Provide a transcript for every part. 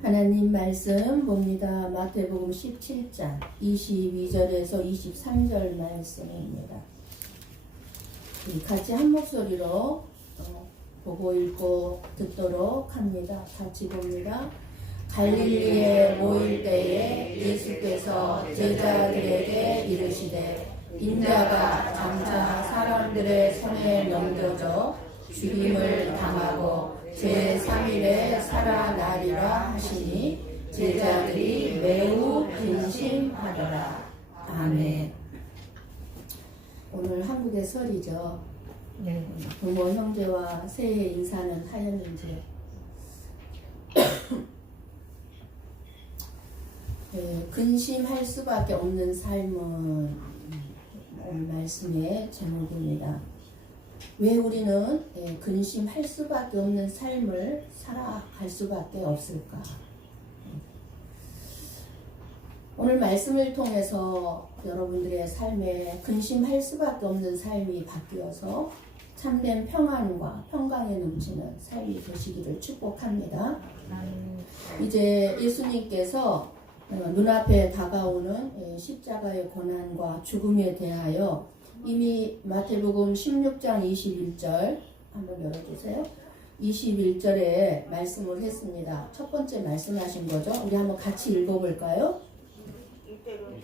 하나님 말씀 봅니다. 마태복음 17장 22절에서 23절 말씀입니다. 우리 같이 한 목소리로 보고 읽고 듣도록 합니다. 같이 봅니다. 갈릴리에 모일 때에 예수께서 제자들에게 이르시되 인자가 장차 사람들의 손에 넘겨져 죽임을 당하고 제3일에 살아나리라 하시니 제자들이 매우 근심하더라. 아멘. 오늘 한국의 설이죠. 네. 부모 형제와 새해 인사는 하였는지. 네, 근심할 수밖에 없는 삶은 오늘 말씀의 제목입니다. 왜 우리는 근심할 수밖에 없는 삶을 살아갈 수밖에 없을까? 오늘 말씀을 통해서 여러분들의 삶에 근심할 수밖에 없는 삶이 바뀌어서 참된 평안과 평강에 넘치는 삶이 되시기를 축복합니다. 이제 예수님께서 눈앞에 다가오는 십자가의 고난과 죽음에 대하여 이미 마태복음 16장 21절 한번 열어주세요. 21절에 말씀을 했습니다. 첫 번째 말씀하신 거죠. 우리 한번 같이 읽어볼까요?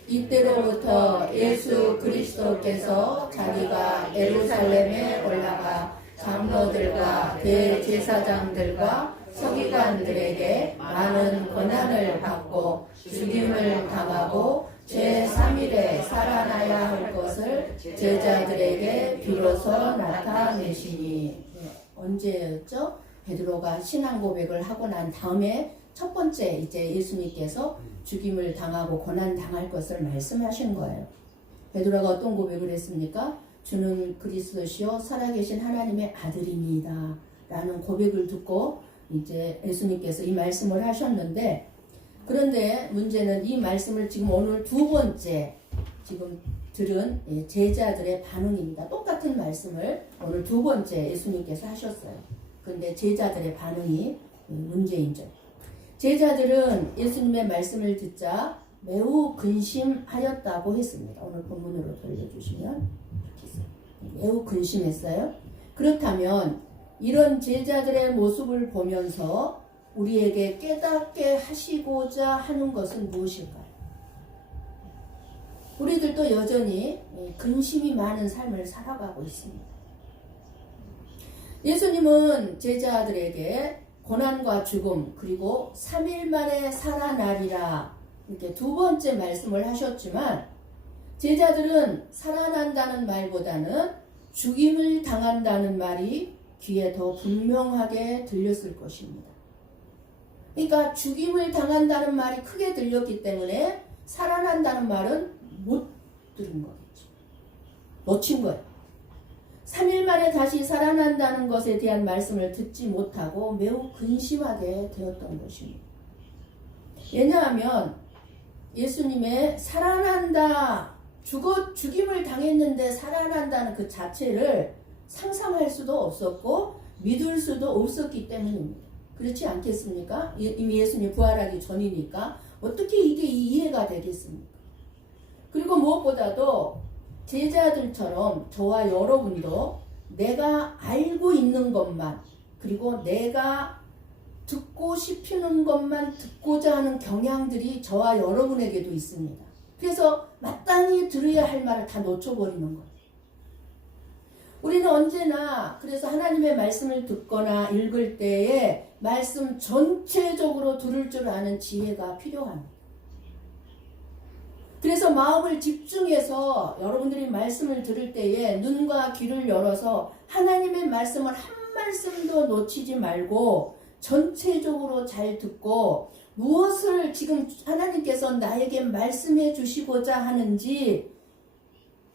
이때로부터 예수 그리스도께서 자기가 예루살렘에 올라가 장로들과 대제사장들과 서기관들에게 많은 고난을 받고 죽임을 당하고 제3일에 살아나야 할 것을 제자들에게 비로소 나타내시니. 언제였죠? 베드로가 신앙 고백을 하고 난 다음에 첫 번째 이제 예수님께서 죽임을 당하고 고난 당할 것을 말씀하신 거예요. 베드로가 어떤 고백을 했습니까? 주는 그리스도시요 살아계신 하나님의 아들입니다 라는 고백을 듣고 이제 예수님께서 이 말씀을 하셨는데, 그런데 문제는 이 말씀을 지금 오늘 두 번째 지금 들은 제자들의 반응입니다. 똑같은 말씀을 오늘 두 번째 예수님께서 하셨어요. 그런데 제자들의 반응이 문제인 점. 제자들은 예수님의 말씀을 듣자 매우 근심하였다고 했습니다. 오늘 본문으로 돌려주시면 매우 근심했어요. 그렇다면 이런 제자들의 모습을 보면서 우리에게 깨닫게 하시고자 하는 것은 무엇일까요? 우리들도 여전히 근심이 많은 삶을 살아가고 있습니다. 예수님은 제자들에게 고난과 죽음 그리고 3일 만에 살아나리라 이렇게 두 번째 말씀을 하셨지만, 제자들은 살아난다는 말보다는 죽임을 당한다는 말이 귀에 더 분명하게 들렸을 것입니다. 그러니까 죽임을 당한다는 말이 크게 들렸기 때문에 살아난다는 말은 못 들은 거겠죠. 놓친 거예요. 3일 만에 다시 살아난다는 것에 대한 말씀을 듣지 못하고 매우 근심하게 되었던 것입니다. 왜냐하면 예수님의 살아난다, 죽임을 당했는데 살아난다는 그 자체를 상상할 수도 없었고 믿을 수도 없었기 때문입니다. 그렇지 않겠습니까? 이미 예수님이 부활하기 전이니까 어떻게 이게 이해가 되겠습니까? 그리고 무엇보다도 제자들처럼 저와 여러분도 내가 알고 있는 것만, 그리고 내가 듣고 싶은 것만 듣고자 하는 경향들이 저와 여러분에게도 있습니다. 그래서 마땅히 들어야 할 말을 다 놓쳐버리는 거예요. 우리는 언제나 그래서 하나님의 말씀을 듣거나 읽을 때에 말씀 전체적으로 들을 줄 아는 지혜가 필요합니다. 그래서 마음을 집중해서 여러분들이 말씀을 들을 때에 눈과 귀를 열어서 하나님의 말씀을 한 말씀도 놓치지 말고 전체적으로 잘 듣고 무엇을 지금 하나님께서 나에게 말씀해 주시고자 하는지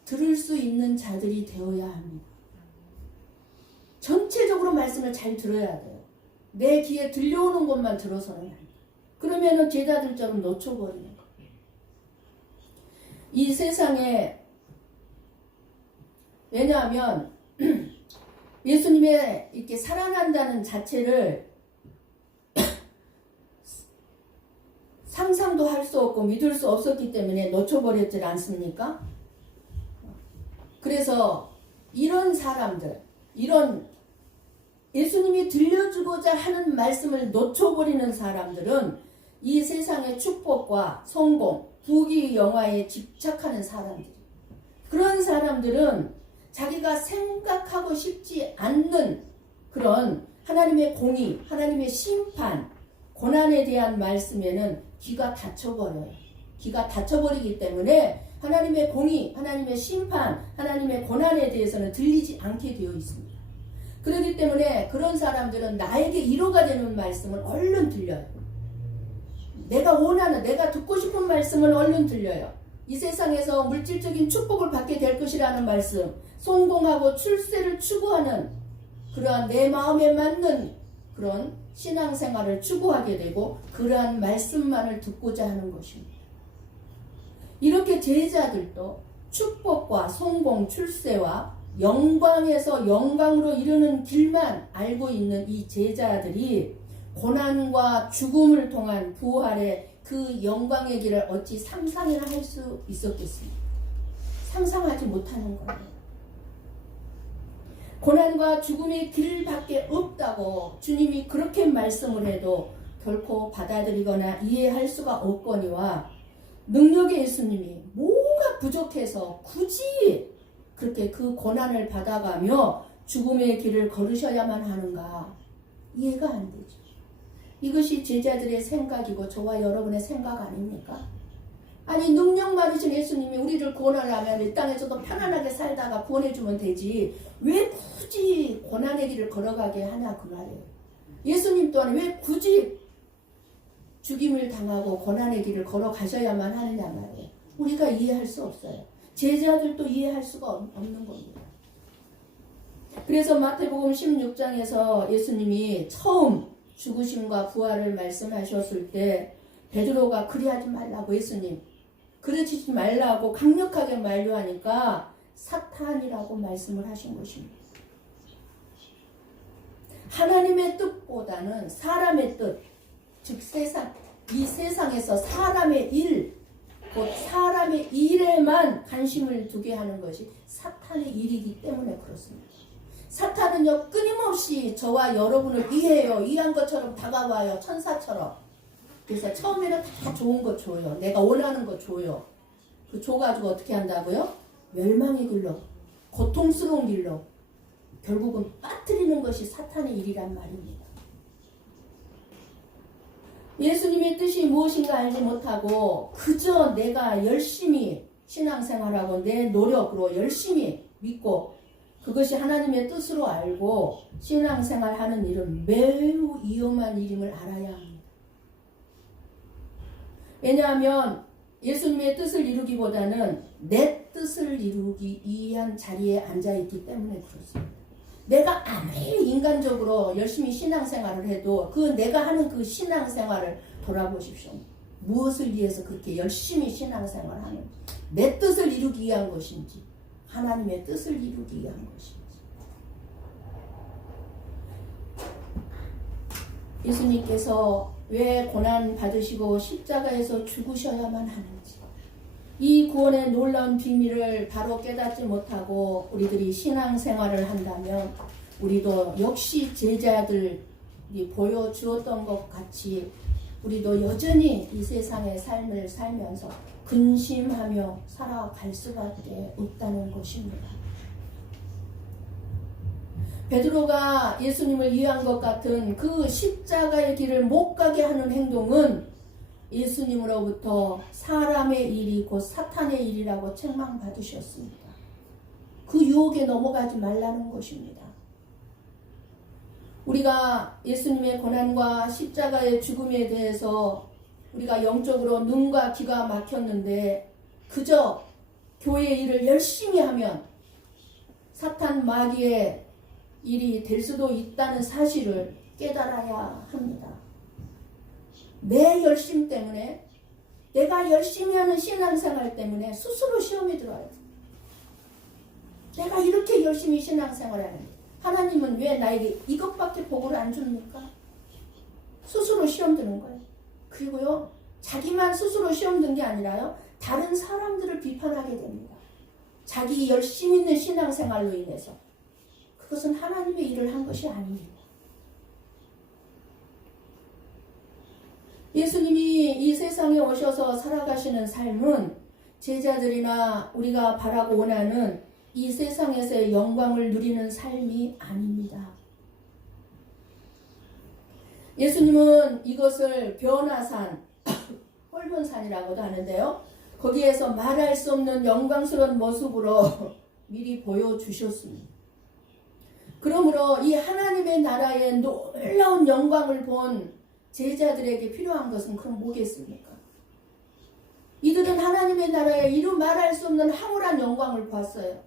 들을 수 있는 자들이 되어야 합니다. 전체적으로 말씀을 잘 들어야 돼요. 내 귀에 들려오는 것만 들어서는 안 돼요. 그러면은 제자들처럼 놓쳐버리는 거예요. 이 세상에, 왜냐하면 예수님의 이렇게 살아난다는 자체를 상상도 할 수 없고 믿을 수 없었기 때문에 놓쳐버렸지 않습니까? 그래서 이런 사람들, 이런 예수님이 들려주고자 하는 말씀을 놓쳐버리는 사람들은 이 세상의 축복과 성공, 부귀 영화에 집착하는 사람들. 그런 사람들은 자기가 생각하고 싶지 않는 그런 하나님의 공의, 하나님의 심판, 고난에 대한 말씀에는 귀가 닫혀버려요. 귀가 닫혀버리기 때문에 하나님의 공의, 하나님의 심판, 하나님의 고난에 대해서는 들리지 않게 되어 있습니다. 그렇기 때문에 그런 사람들은 나에게 위로가 되는 말씀을 얼른 들려요. 내가 원하는, 내가 듣고 싶은 말씀을 얼른 들려요. 이 세상에서 물질적인 축복을 받게 될 것이라는 말씀, 성공하고 출세를 추구하는 그러한 내 마음에 맞는 그런 신앙생활을 추구하게 되고 그러한 말씀만을 듣고자 하는 것입니다. 이렇게 제자들도 축복과 성공, 출세와 영광에서 영광으로 이르는 길만 알고 있는 이 제자들이 고난과 죽음을 통한 부활의 그 영광의 길을 어찌 상상이나 할 수 있었겠습니까? 상상하지 못하는 거예요. 고난과 죽음의 길밖에 없다고 주님이 그렇게 말씀을 해도 결코 받아들이거나 이해할 수가 없거니와 능력의 예수님이 뭐가 부족해서 굳이 그렇게 그 고난을 받아가며 죽음의 길을 걸으셔야만 하는가 이해가 안 되죠. 이것이 제자들의 생각이고 저와 여러분의 생각 아닙니까? 아니 능력 많으신 예수님이 우리를 구원하려면 이 땅에서도 편안하게 살다가 구원해주면 되지 왜 굳이 고난의 길을 걸어가게 하냐 그 말이에요. 예수님 또한 왜 굳이 죽임을 당하고 고난의 길을 걸어가셔야만 하느냐 말이에요. 우리가 이해할 수 없어요. 제자들도 이해할 수가 없는 겁니다. 그래서 마태복음 16장에서 예수님이 처음 죽으심과 부활을 말씀하셨을 때 베드로가 그리하지 말라고 예수님 그러지 말라고 강력하게 만류하니까 사탄이라고 말씀을 하신 것입니다. 하나님의 뜻보다는 사람의 뜻, 즉 세상, 이 세상에서 사람의 일, 곧 사람의 일에만 관심을 두게 하는 것이 사탄의 일이기 때문에 그렇습니다. 사탄은요 끊임없이 저와 여러분을 이해한 것처럼 다가와요. 천사처럼. 그래서 처음에는 다 좋은 거 줘요. 내가 원하는 거 줘요. 그 줘가지고 어떻게 한다고요? 멸망의 길로, 고통스러운 길로 결국은 빠뜨리는 것이 사탄의 일이란 말입니다. 예수님의 뜻이 무엇인가 알지 못하고 그저 내가 열심히 신앙생활하고 내 노력으로 열심히 믿고 그것이 하나님의 뜻으로 알고 신앙생활하는 일은 매우 위험한 일임을 알아야 합니다. 왜냐하면 예수님의 뜻을 이루기보다는 내 뜻을 이루기 위한 자리에 앉아있기 때문에 그렇습니다. 내가 아무리 인간적으로 열심히 신앙생활을 해도 그 내가 하는 그 신앙생활을 돌아보십시오. 무엇을 위해서 그렇게 열심히 신앙생활을 하는지, 내 뜻을 이루기 위한 것인지 하나님의 뜻을 이루기 위한 것인지. 예수님께서 왜 고난 받으시고 십자가에서 죽으셔야만 하는지 이 구원의 놀라운 비밀을 바로 깨닫지 못하고 우리들이 신앙생활을 한다면 우리도 역시 제자들이 보여주었던 것 같이 우리도 여전히 이 세상의 삶을 살면서 근심하며 살아갈 수밖에 없다는 것입니다. 베드로가 예수님을 위한 것 같은 그 십자가의 길을 못 가게 하는 행동은 예수님으로부터 사람의 일이 곧 사탄의 일이라고 책망받으셨습니다. 그 유혹에 넘어가지 말라는 것입니다. 우리가 예수님의 고난과 십자가의 죽음에 대해서 우리가 영적으로 눈과 귀가 막혔는데 그저 교회 일을 열심히 하면 사탄 마귀의 일이 될 수도 있다는 사실을 깨달아야 합니다. 내 열심 때문에 내가 열심히 하는 신앙생활 때문에 스스로 시험이 들어요. 내가 이렇게 열심히 신앙생활을 하는데 하나님은 왜 나에게 이것밖에 복을 안 줍니까? 스스로 시험 드는 거예요. 그리고요 자기만 스스로 시험 든 게 아니라요. 다른 사람들을 비판하게 됩니다. 자기 열심 있는 신앙생활로 인해서. 그것은 하나님의 일을 한 것이 아닙니다. 예수님이 이 세상에 오셔서 살아가시는 삶은 제자들이나 우리가 바라고 원하는 이 세상에서의 영광을 누리는 삶이 아닙니다. 예수님은 이것을 변화산, 홀문산이라고도 하는데요. 거기에서 말할 수 없는 영광스러운 모습으로 미리 보여주셨습니다. 그러므로 이 하나님의 나라의 놀라운 영광을 본 제자들에게 필요한 것은 그럼 뭐겠습니까? 이들은 하나님의 나라의 이루 말할 수 없는 황홀한 영광을 봤어요.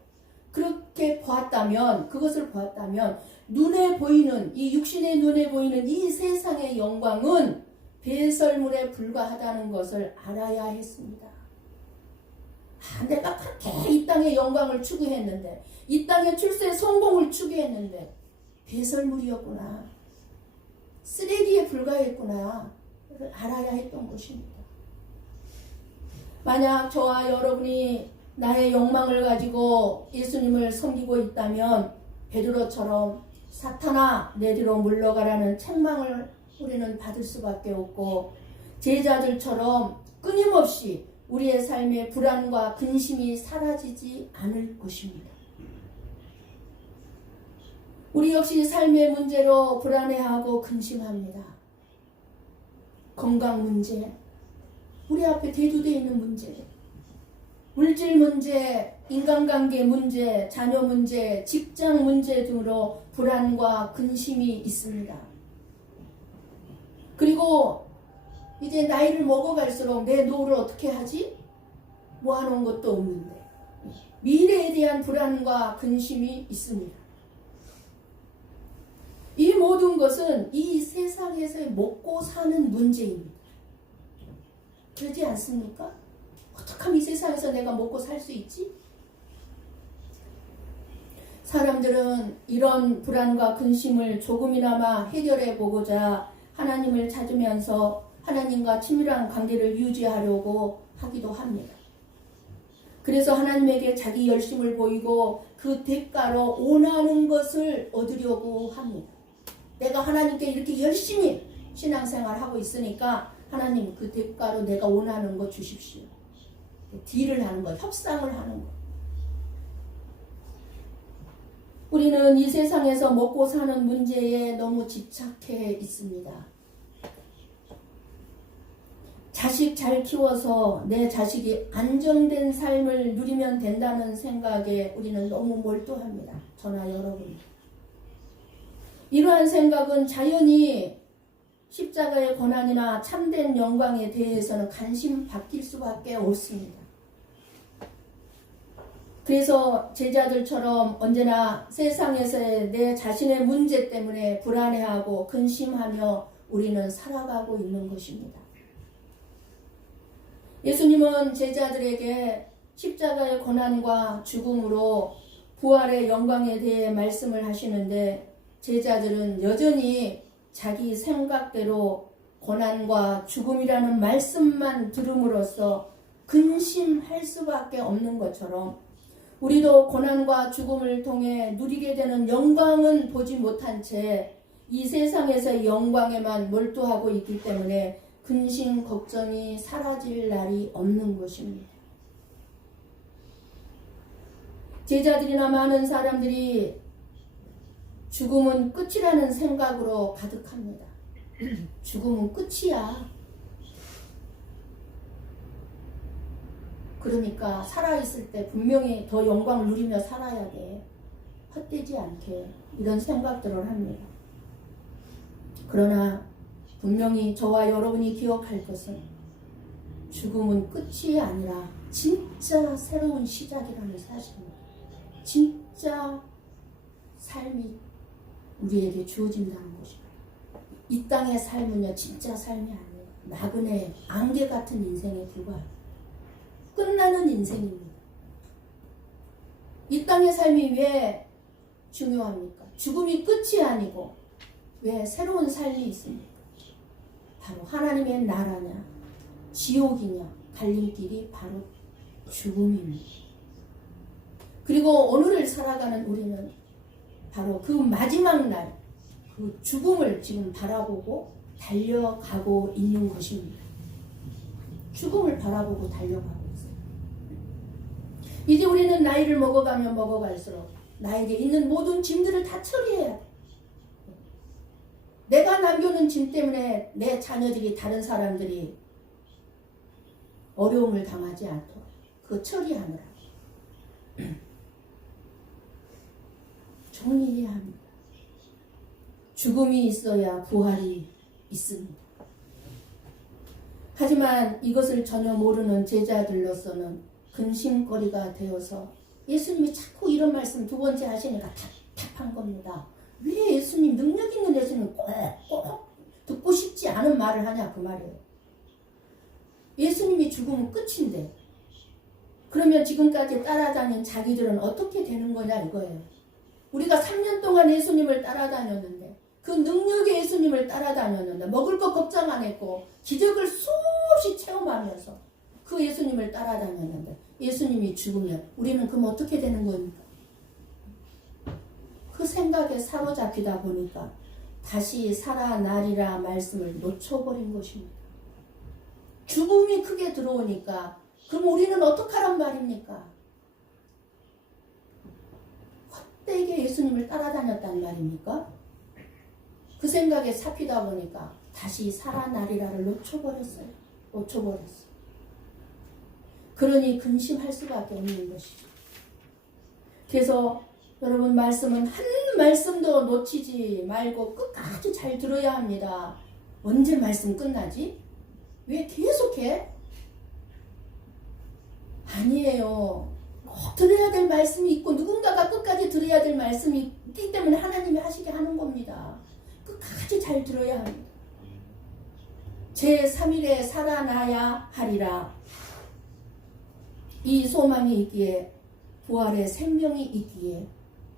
그렇게 보았다면, 그것을 보았다면 눈에 보이는, 이 육신의 눈에 보이는 이 세상의 영광은 배설물에 불과하다는 것을 알아야 했습니다. 내가 그렇게 이 땅의 영광을 추구했는데, 이 땅의 출세 성공을 추구했는데 배설물이었구나, 쓰레기에 불과했구나 를 알아야 했던 것입니다. 만약 저와 여러분이 나의 욕망을 가지고 예수님을 섬기고 있다면 베드로처럼 사탄아 내 뒤로 물러가라는 책망을 우리는 받을 수밖에 없고, 제자들처럼 끊임없이 우리의 삶의 불안과 근심이 사라지지 않을 것입니다. 우리 역시 삶의 문제로 불안해하고 근심합니다. 건강 문제, 우리 앞에 대두되어 있는 문제, 물질 문제, 인간관계 문제, 자녀 문제, 직장 문제 등으로 불안과 근심이 있습니다. 그리고 이제 나이를 먹어갈수록 내 노후를 어떻게 하지? 모아놓은 것도 없는데 미래에 대한 불안과 근심이 있습니다. 이 모든 것은 이 세상에서의 먹고 사는 문제입니다. 그러지 않습니까? 어떻게 하면 이 세상에서 내가 먹고 살 수 있지? 사람들은 이런 불안과 근심을 조금이나마 해결해 보고자 하나님을 찾으면서 하나님과 친밀한 관계를 유지하려고 하기도 합니다. 그래서 하나님에게 자기 열심을 보이고 그 대가로 원하는 것을 얻으려고 합니다. 내가 하나님께 이렇게 열심히 신앙생활하고 있으니까 하나님 그 대가로 내가 원하는 거 주십시오. 딜을 하는 거, 협상을 하는 거. 우리는 이 세상에서 먹고 사는 문제에 너무 집착해 있습니다. 자식 잘 키워서 내 자식이 안정된 삶을 누리면 된다는 생각에 우리는 너무 몰두합니다. 저나 여러분. 이러한 생각은 자연히 십자가의 고난이나 참된 영광에 대해서는 관심 바뀔 수밖에 없습니다. 그래서 제자들처럼 언제나 세상에서의 내 자신의 문제 때문에 불안해하고 근심하며 우리는 살아가고 있는 것입니다. 예수님은 제자들에게 십자가의 고난과 죽음으로 부활의 영광에 대해 말씀을 하시는데, 제자들은 여전히 자기 생각대로 고난과 죽음이라는 말씀만 들음으로써 근심할 수밖에 없는 것처럼 우리도 고난과 죽음을 통해 누리게 되는 영광은 보지 못한 채 이 세상에서의 영광에만 몰두하고 있기 때문에 근심, 걱정이 사라질 날이 없는 것입니다. 제자들이나 많은 사람들이 죽음은 끝이라는 생각으로 가득합니다. 죽음은 끝이야. 그러니까 살아있을 때 분명히 더 영광을 누리며 살아야 돼. 헛되지 않게. 이런 생각들을 합니다. 그러나 분명히 저와 여러분이 기억할 것은 죽음은 끝이 아니라 진짜 새로운 시작이라는 사실입니다. 진짜 삶이 우리에게 주어진다는 것입니다. 이 땅의 삶은요, 진짜 삶이 아니에요. 나그네, 안개 같은 인생에 불과해요. 끝나는 인생입니다. 이 땅의 삶이 왜 중요합니까? 죽음이 끝이 아니고 왜 새로운 삶이 있습니까? 바로 하나님의 나라냐, 지옥이냐 갈림길이 바로 죽음입니다. 그리고 오늘을 살아가는 우리는 바로 그 마지막 날, 그 죽음을 지금 바라보고 달려가고 있는 것입니다. 죽음을 바라보고 달려가고 있어요. 이제 우리는 나이를 먹어가면 먹어갈수록 나에게 있는 모든 짐들을 다 처리해야 돼. 내가 남겨놓은 짐 때문에 내 자녀들이, 다른 사람들이 어려움을 당하지 않도록 그거 처리하느라 정리해야 합니다. 죽음이 있어야 부활이 있습니다. 하지만 이것을 전혀 모르는 제자들로서는 근심거리가 되어서 예수님이 자꾸 이런 말씀 두 번째 하시니까 답답한 겁니다. 왜 예수님, 능력 있는 예수님 꼭 듣고 싶지 않은 말을 하냐 그 말이에요. 예수님이 죽으면 끝인데 그러면 지금까지 따라다닌 자기들은 어떻게 되는 거냐 이거예요. 우리가 3년 동안 예수님을 따라다녔는데 그 능력의 예수님을 따라다녔는데 먹을 거 걱정 안 했고 기적을 수없이 체험하면서 그 예수님을 따라다녔는데 예수님이 죽으면 우리는 그럼 어떻게 되는 겁니까? 그 생각에 사로잡히다 보니까 다시 살아나리라 말씀을 놓쳐버린 것입니다. 죽음이 크게 들어오니까 그럼 우리는 어떡하란 말입니까? 헛되게 예수님을 따라다녔단 말입니까? 그 생각에 잡히다 보니까 다시 살아나리라를 놓쳐버렸어요. 그러니 근심할 수밖에 없는 것이죠. 그래서 여러분 말씀은 한 말씀도 놓치지 말고 끝까지 잘 들어야 합니다. 언제 말씀 끝나지? 왜 계속해? 아니에요. 꼭 들어야 될 말씀이 있고 누군가가 끝까지 들어야 될 말씀이 있기 때문에 하나님이 하시게 하는 겁니다. 끝까지 잘 들어야 합니다. 제3일에 살아나야 하리라. 이 소망이 있기에, 부활의 생명이 있기에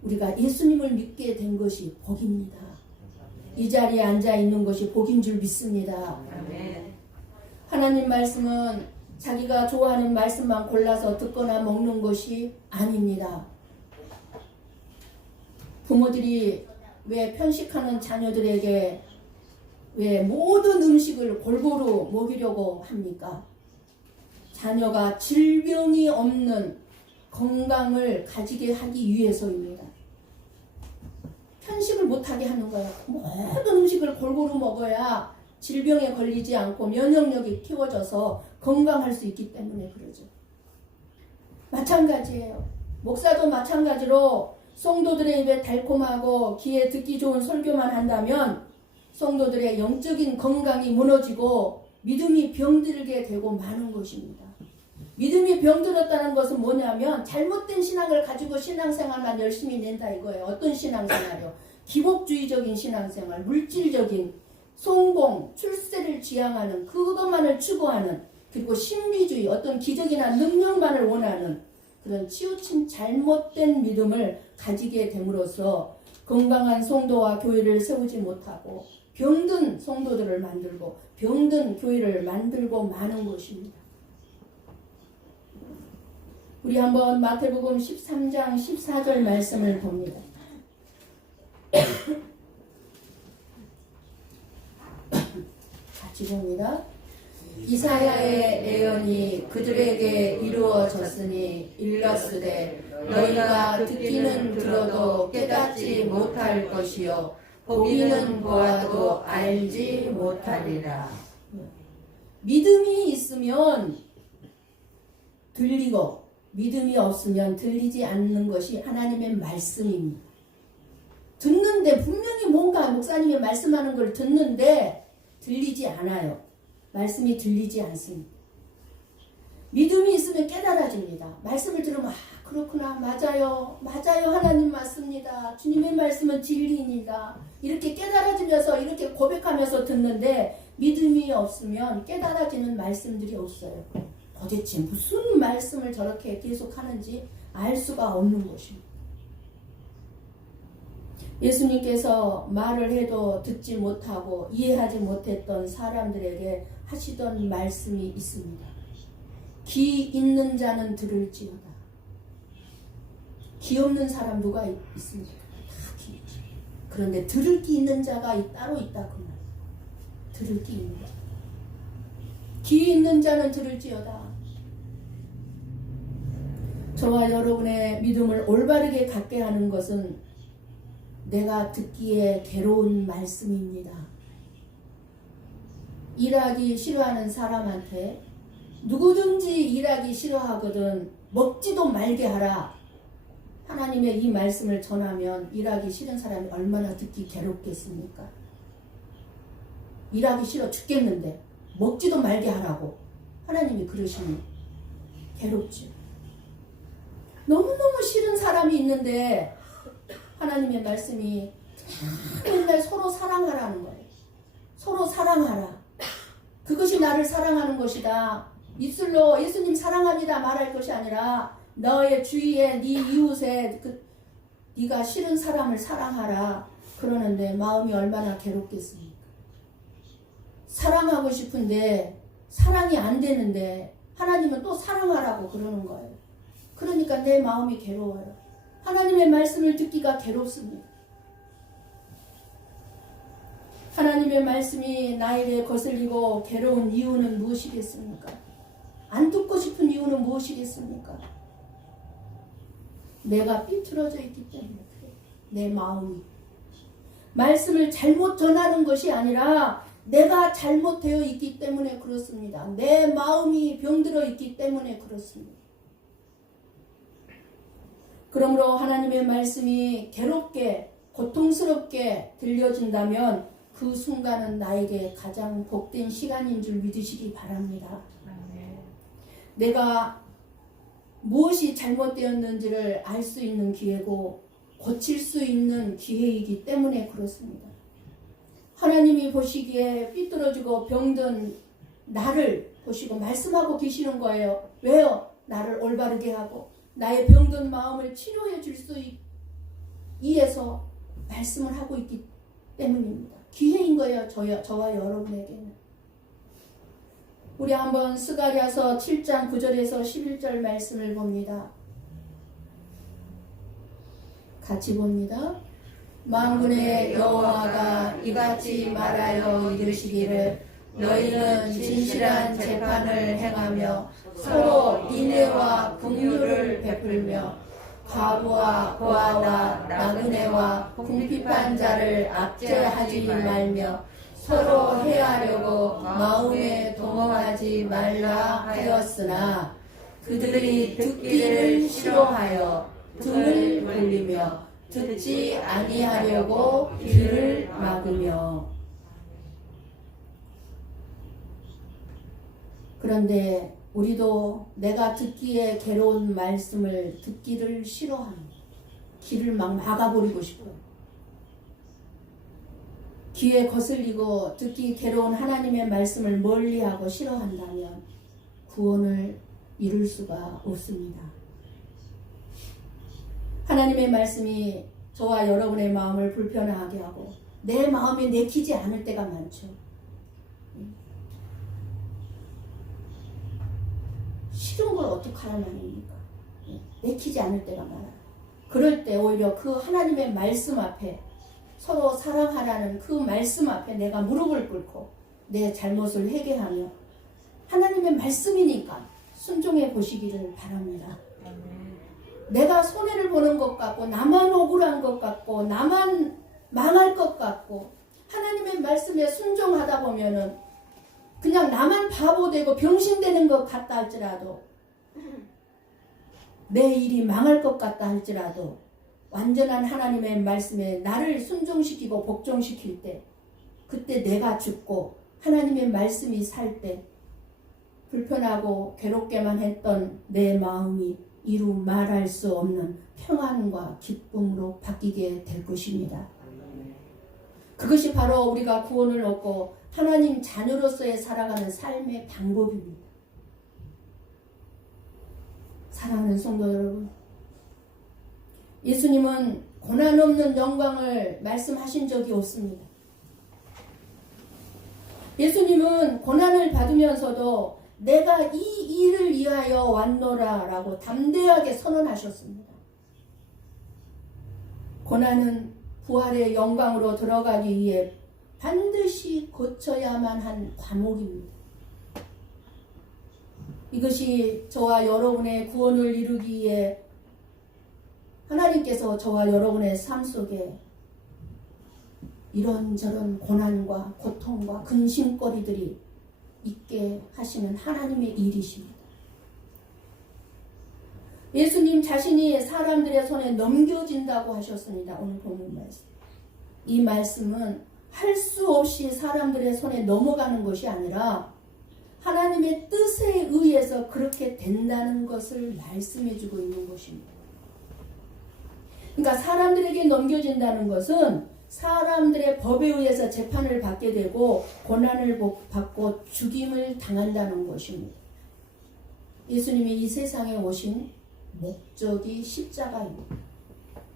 우리가 예수님을 믿게 된 것이 복입니다. 이 자리에 앉아 있는 것이 복인 줄 믿습니다. 하나님 말씀은 자기가 좋아하는 말씀만 골라서 듣거나 먹는 것이 아닙니다. 부모들이 왜 편식하는 자녀들에게 왜 모든 음식을 골고루 먹이려고 합니까? 자녀가 질병이 없는 건강을 가지게 하기 위해서입니다. 편식을 못하게 하는 거예요. 모든 음식을 골고루 먹어야 질병에 걸리지 않고 면역력이 키워져서 건강할 수 있기 때문에 그러죠. 마찬가지예요. 목사도 마찬가지로 성도들의 입에 달콤하고 귀에 듣기 좋은 설교만 한다면 성도들의 영적인 건강이 무너지고 믿음이 병들게 되고 마는 것입니다. 믿음이 병들었다는 것은 뭐냐면 잘못된 신앙을 가지고 신앙생활만 열심히 낸다 이거예요. 어떤 신앙생활이요? 기복주의적인 신앙생활, 물질적인 성공, 출세를 지향하는 그것만을 추구하는, 그리고 신비주의, 어떤 기적이나 능력만을 원하는 그런 치우친 잘못된 믿음을 가지게 됨으로써 건강한 성도와 교회를 세우지 못하고 병든 성도들을 만들고 병든 교회를 만들고 마는 것입니다. 우리 한번 마태복음 13장 14절 말씀을 봅니다. 같이 봅니다. 이사야의 예언이 그들에게 이루어졌으니 일렀으되 너희가 듣기는 들어도 깨닫지 못할 것이요 보기는 보아도 알지 못하리라. 믿음이 있으면 들리고 믿음이 없으면 들리지 않는 것이 하나님의 말씀입니다. 듣는데 분명히 뭔가 목사님이 말씀하는 걸 듣는데 들리지 않아요. 말씀이 들리지 않습니다. 믿음이 있으면 깨달아집니다. 말씀을 들으면 그렇구나, 맞아요 하나님 맞습니다. 주님의 말씀은 진리입니다. 이렇게 깨달아지면서 이렇게 고백하면서 듣는데 믿음이 없으면 깨달아지는 말씀들이 없어요. 도대체 무슨 말씀을 저렇게 계속 하는지 알 수가 없는 것입니다. 예수님께서 말을 해도 듣지 못하고 이해하지 못했던 사람들에게 하시던 말씀이 있습니다. 귀 있는 자는 들을지어다. 귀 없는 사람 누가 있습니까? 다 귀 있지. 그런데 들을 귀 있는 자가 따로 있다 그 말. 들을 귀 있는 자. 귀 있는 자는 들을지어다. 저와 여러분의 믿음을 올바르게 갖게 하는 것은 내가 듣기에 괴로운 말씀입니다. 일하기 싫어하는 사람한테 누구든지 일하기 싫어하거든 먹지도 말게 하라. 하나님의 이 말씀을 전하면 일하기 싫은 사람이 얼마나 듣기 괴롭겠습니까? 일하기 싫어 죽겠는데 먹지도 말게 하라고 하나님이 그러시니 괴롭죠. 너무너무 싫은 사람이 있는데 하나님의 말씀이 맨날 서로 사랑하라는 거예요. 서로 사랑하라. 그것이 나를 사랑하는 것이다. 입술로 예수님 사랑합니다 말할 것이 아니라 너의 주위에 네 이웃에 네가 싫은 사람을 사랑하라. 그러는데 마음이 얼마나 괴롭겠습니까? 사랑하고 싶은데 사랑이 안 되는데 하나님은 또 사랑하라고 그러는 거예요. 그러니까 내 마음이 괴로워요. 하나님의 말씀을 듣기가 괴롭습니다. 하나님의 말씀이 나에게 거슬리고 괴로운 이유는 무엇이겠습니까? 안 듣고 싶은 이유는 무엇이겠습니까? 내가 삐뚤어져 있기 때문에 그래요. 내 마음이. 말씀을 잘못 전하는 것이 아니라 내가 잘못되어 있기 때문에 그렇습니다. 내 마음이 병들어 있기 때문에 그렇습니다. 그러므로 하나님의 말씀이 괴롭게 고통스럽게 들려진다면 그 순간은 나에게 가장 복된 시간인 줄 믿으시기 바랍니다. 내가 무엇이 잘못되었는지를 알 수 있는 기회고 고칠 수 있는 기회이기 때문에 그렇습니다. 하나님이 보시기에 삐뚤어지고 병든 나를 보시고 말씀하고 계시는 거예요. 왜요? 나를 올바르게 하고 나의 병든 마음을 치료해 줄 수 위해서 말씀을 하고 있기 때문입니다. 기회인 거예요. 저와 여러분에게는. 우리 한번 스가랴서 7장 9절에서 11절 말씀을 봅니다. 같이 봅니다. 만군의 여호와가 이같이 말하여 이르시기를 너희는 진실한 재판을 행하며 서로 인애와 긍휼을 베풀며 과부와 고아와 나그네와 궁핍한 자를 압제하지 말며 서로 해하려고 마음에 동원하지 말라 하였으나 그들이 듣기를 싫어하여 등을 돌리며 듣지 아니하려고 귀를 막으며. 그런데 우리도 내가 듣기에 괴로운 말씀을 듣기를 싫어합니다. 귀를 막 막아버리고 싶어요. 귀에 거슬리고 듣기 괴로운 하나님의 말씀을 멀리하고 싫어한다면 구원을 이룰 수가 없습니다. 하나님의 말씀이 저와 여러분의 마음을 불편하게 하고 내 마음에 내키지 않을 때가 많죠. 싫은 걸 어떡하란 말입니까? 내키지 않을 때가 많아요. 그럴 때 오히려 그 하나님의 말씀 앞에 서로 사랑하라는 그 말씀 앞에 내가 무릎을 꿇고 내 잘못을 회개하며 하나님의 말씀이니까 순종해 보시기를 바랍니다. 내가 손해를 보는 것 같고 나만 억울한 것 같고 나만 망할 것 같고 하나님의 말씀에 순종하다 보면은 그냥 나만 바보 되고 병신되는 것 같다 할지라도 내 일이 망할 것 같다 할지라도 완전한 하나님의 말씀에 나를 순종시키고 복종시킬 때 그때 내가 죽고 하나님의 말씀이 살 때 불편하고 괴롭게만 했던 내 마음이 이루 말할 수 없는 평안과 기쁨으로 바뀌게 될 것입니다. 그것이 바로 우리가 구원을 얻고 하나님 자녀로서의 살아가는 삶의 방법입니다. 사랑하는 성도 여러분, 예수님은 고난 없는 영광을 말씀하신 적이 없습니다. 예수님은 고난을 받으면서도 내가 이 일을 위하여 왔노라 라고 담대하게 선언하셨습니다. 고난은 부활의 영광으로 들어가기 위해 반드시 거쳐야만 한 과목입니다. 이것이 저와 여러분의 구원을 이루기 위해 하나님께서 저와 여러분의 삶 속에 이런저런 고난과 고통과 근심거리들이 있게 하시는 하나님의 일이십니다. 예수님 자신이 사람들의 손에 넘겨진다고 하셨습니다. 오늘 본문 말씀. 이 말씀은 할 수 없이 사람들의 손에 넘어가는 것이 아니라 하나님의 뜻에 의해서 그렇게 된다는 것을 말씀해 주고 있는 것입니다. 그러니까 사람들에게 넘겨진다는 것은 사람들의 법에 의해서 재판을 받게 되고 고난을 받고 죽임을 당한다는 것입니다. 예수님이 이 세상에 오신 목적이 십자가입니다.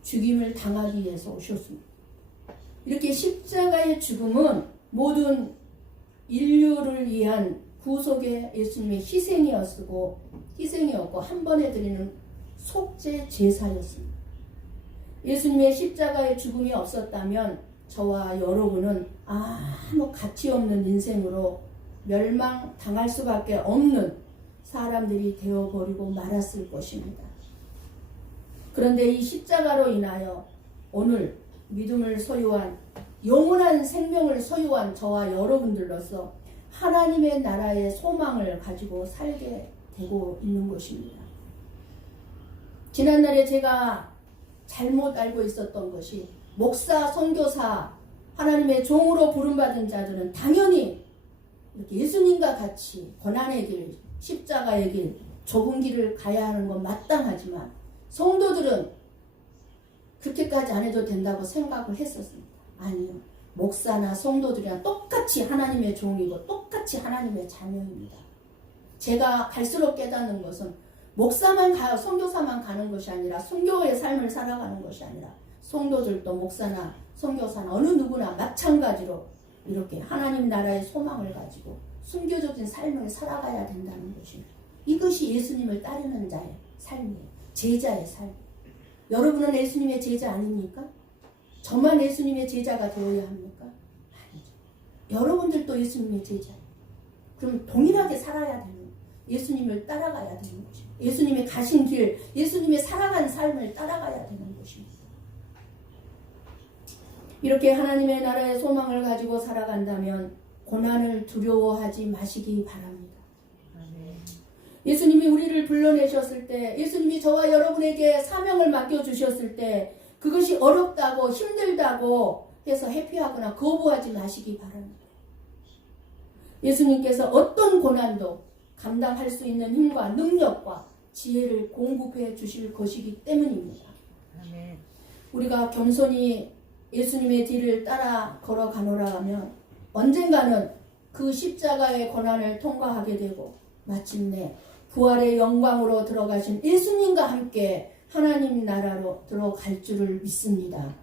죽임을 당하기 위해서 오셨습니다. 이렇게 십자가의 죽음은 모든 인류를 위한 구속의 예수님의 희생이었고 한 번에 드리는 속죄 제사였습니다. 예수님의 십자가의 죽음이 없었다면 저와 여러분은 아무 가치 없는 인생으로 멸망당할 수밖에 없는 사람들이 되어버리고 말았을 것입니다. 그런데 이 십자가로 인하여 오늘 믿음을 소유한 영원한 생명을 소유한 저와 여러분들로서 하나님의 나라의 소망을 가지고 살게 되고 있는 것입니다. 지난날에 제가 잘못 알고 있었던 것이 목사, 선교사, 하나님의 종으로 부름받은 자들은 당연히 이렇게 예수님과 같이 고난의 길, 십자가의 길, 좁은 길을 가야 하는 건 마땅하지만 성도들은 그렇게까지 안 해도 된다고 생각을 했었습니다. 아니요. 목사나 성도들이랑 똑같이 하나님의 종이고 똑같이 하나님의 자녀입니다. 제가 갈수록 깨닫는 것은 목사만 가요, 선교사만 가는 것이 아니라 순교의 삶을 살아가는 것이 아니라 성도들도 목사나 선교사나 어느 누구나 마찬가지로 이렇게 하나님 나라의 소망을 가지고 순교적인 삶을 살아가야 된다는 것입니다. 이것이 예수님을 따르는 자의 삶이에요. 제자의 삶. 여러분은 예수님의 제자 아닙니까? 저만 예수님의 제자가 되어야 합니까? 아니죠. 여러분들도 예수님의 제자예요. 그럼 동일하게 살아야 되는, 예수님을 따라가야 되는 것입니다. 예수님의 가신 길, 예수님의 살아간 삶을 따라가야 되는 것입니다. 이렇게 하나님의 나라의 소망을 가지고 살아간다면 고난을 두려워하지 마시기 바랍니다. 예수님이 우리를 불러내셨을 때, 예수님이 저와 여러분에게 사명을 맡겨주셨을 때 그것이 어렵다고 힘들다고 해서 회피하거나 거부하지 마시기 바랍니다. 예수님께서 어떤 고난도 감당할 수 있는 힘과 능력과 지혜를 공급해 주실 것이기 때문입니다. 아멘. 우리가 겸손히 예수님의 뒤를 따라 걸어가노라 하면 언젠가는 그 십자가의 고난을 통과하게 되고 마침내 부활의 영광으로 들어가신 예수님과 함께 하나님 나라로 들어갈 줄을 믿습니다.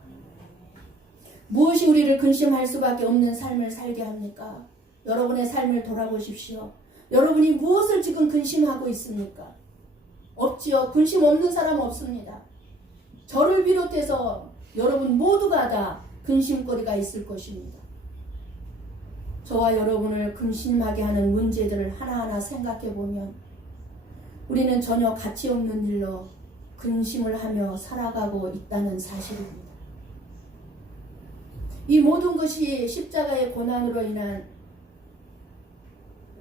무엇이 우리를 근심할 수밖에 없는 삶을 살게 합니까? 여러분의 삶을 돌아보십시오. 여러분이 무엇을 지금 근심하고 있습니까? 없지요. 근심 없는 사람 없습니다. 저를 비롯해서 여러분 모두가 다 근심거리가 있을 것입니다. 저와 여러분을 근심하게 하는 문제들을 하나하나 생각해 보면 우리는 전혀 가치 없는 일로 근심을 하며 살아가고 있다는 사실입니다. 이 모든 것이 십자가의 고난으로 인한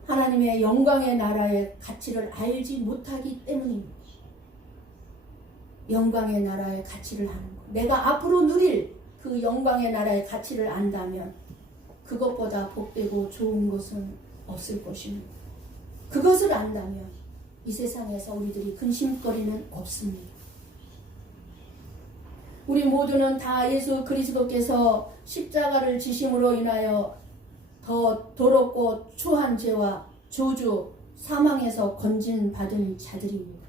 하나님의 영광의 나라의 가치를 알지 못하기 때문입니다. 영광의 나라의 가치를 아는 것. 내가 앞으로 누릴 그 영광의 나라의 가치를 안다면 그것보다 복되고 좋은 것은 없을 것입니다. 그것을 안다면 이 세상에서 우리들이 근심거리는 없습니다. 우리 모두는 다 예수 그리스도께서 십자가를 지심으로 인하여 더 더럽고 추한 죄와 저주, 사망에서 건진받은 자들입니다.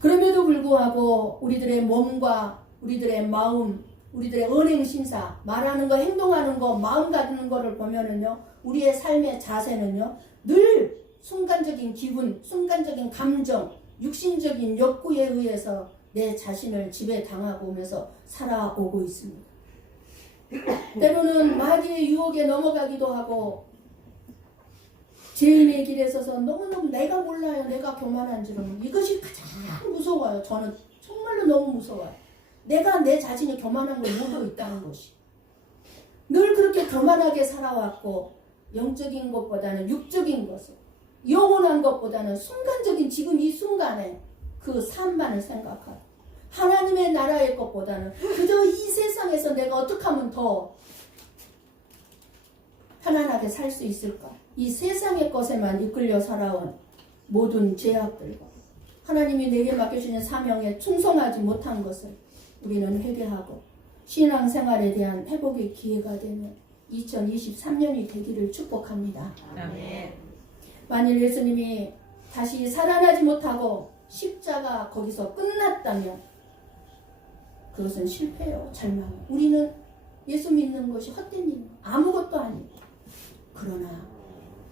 그럼에도 불구하고 우리들의 몸과 우리들의 마음, 우리들의 언행신사, 말하는 거, 행동하는 거, 마음 갖는 거를 보면은요, 우리의 삶의 자세는요, 늘 순간적인 기분, 순간적인 감정, 육신적인 욕구에 의해서 내 자신을 지배당하고 오면서 살아오고 있습니다. 때로는 마귀의 유혹에 넘어가기도 하고 죄인의 길에 서서 너무너무 내가 몰라요. 내가 교만한 줄은. 이것이 가장 무서워요. 저는 정말로 너무 무서워요. 내가 내 자신이 교만한 걸 모르고 있다는 것이. 늘 그렇게 교만하게 살아왔고 영적인 것보다는 육적인 것을, 영원한 것보다는 순간적인 지금 이 순간에 그 삶만을 생각하고 하나님의 나라의 것보다는 그저 이 세상에서 내가 어떻게 하면 더 편안하게 살 수 있을까? 이 세상의 것에만 이끌려 살아온 모든 죄악들과 하나님이 내게 맡겨주신 사명에 충성하지 못한 것을 우리는 회개하고 신앙생활에 대한 회복의 기회가 되는 2023년이 되기를 축복합니다. 아멘. 만일 예수님이 다시 살아나지 못하고 십자가 거기서 끝났다면 그것은 실패요, 절망이요. 우리는 예수 믿는 것이 헛된 일, 아무것도 아닙니다. 그러나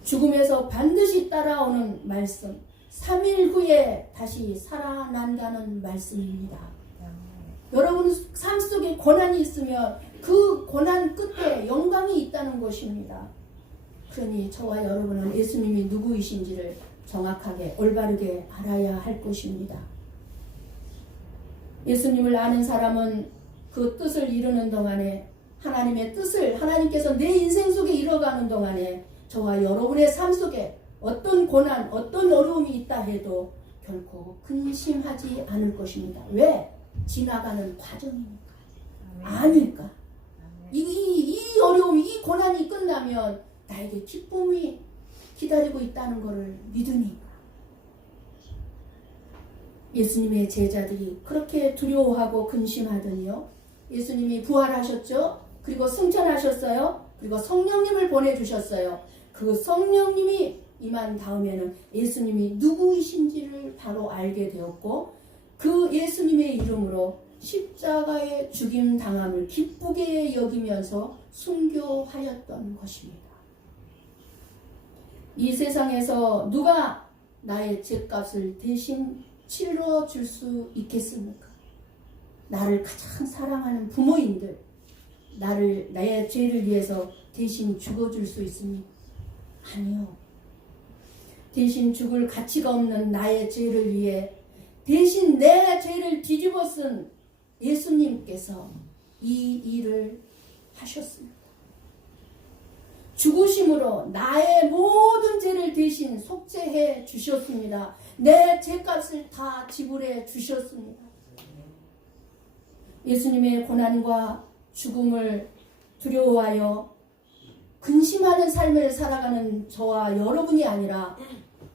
죽음에서 반드시 따라오는 말씀, 3일 후에 다시 살아난다는 말씀입니다. 여러분 삶 속에 고난이 있으면 그 고난 끝에 영광이 있다는 것입니다. 그러니 저와 여러분은 예수님이 누구이신지를 정확하게 올바르게 알아야 할 것입니다. 예수님을 아는 사람은 그 뜻을 이루는 동안에 하나님의 뜻을 하나님께서 내 인생 속에 이뤄가는 동안에 저와 여러분의 삶 속에 어떤 고난, 어떤 어려움이 있다 해도 결코 근심하지 않을 것입니다. 왜? 지나가는 과정이니까. 아니까. 이 어려움이, 이 고난이 끝나면 나에게 기쁨이 기다리고 있다는 것을 믿으니까. 예수님의 제자들이 그렇게 두려워하고 근심하더니요, 예수님이 부활하셨죠. 그리고 승천하셨어요. 그리고 성령님을 보내주셨어요. 그 성령님이 임한 다음에는 예수님이 누구이신지를 바로 알게 되었고 그 예수님의 이름으로 십자가의 죽임 당함을 기쁘게 여기면서 순교하였던 것입니다. 이 세상에서 누가 나의 죄값을 대신 치러줄 수 있겠습니까? 나를 가장 사랑하는 부모인들, 나의 죄를 위해서 대신 죽어줄 수 있습니까? 아니요. 대신 죽을 가치가 없는 나의 죄를 위해 대신 내 죄를 뒤집어 쓴 예수님께서 이 일을 하셨습니다. 죽으심으로 나의 모든 죄를 대신 속죄해 주셨습니다. 내 죄값을 다 지불해 주셨습니다. 예수님의 고난과 죽음을 두려워하여 근심하는 삶을 살아가는 저와 여러분이 아니라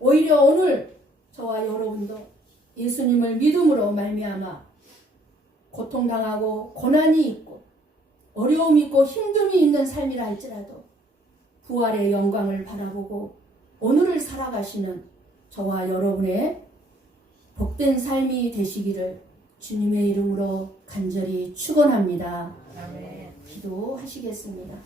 오히려 오늘 저와 여러분도 예수님을 믿음으로 말미암아 고통당하고 고난이 있고 어려움이 있고 힘듦이 있는 삶이라 할지라도 부활의 영광을 바라보고 오늘을 살아가시는 저와 여러분의 복된 삶이 되시기를 주님의 이름으로 간절히 축원합니다. 아멘. 기도하시겠습니다.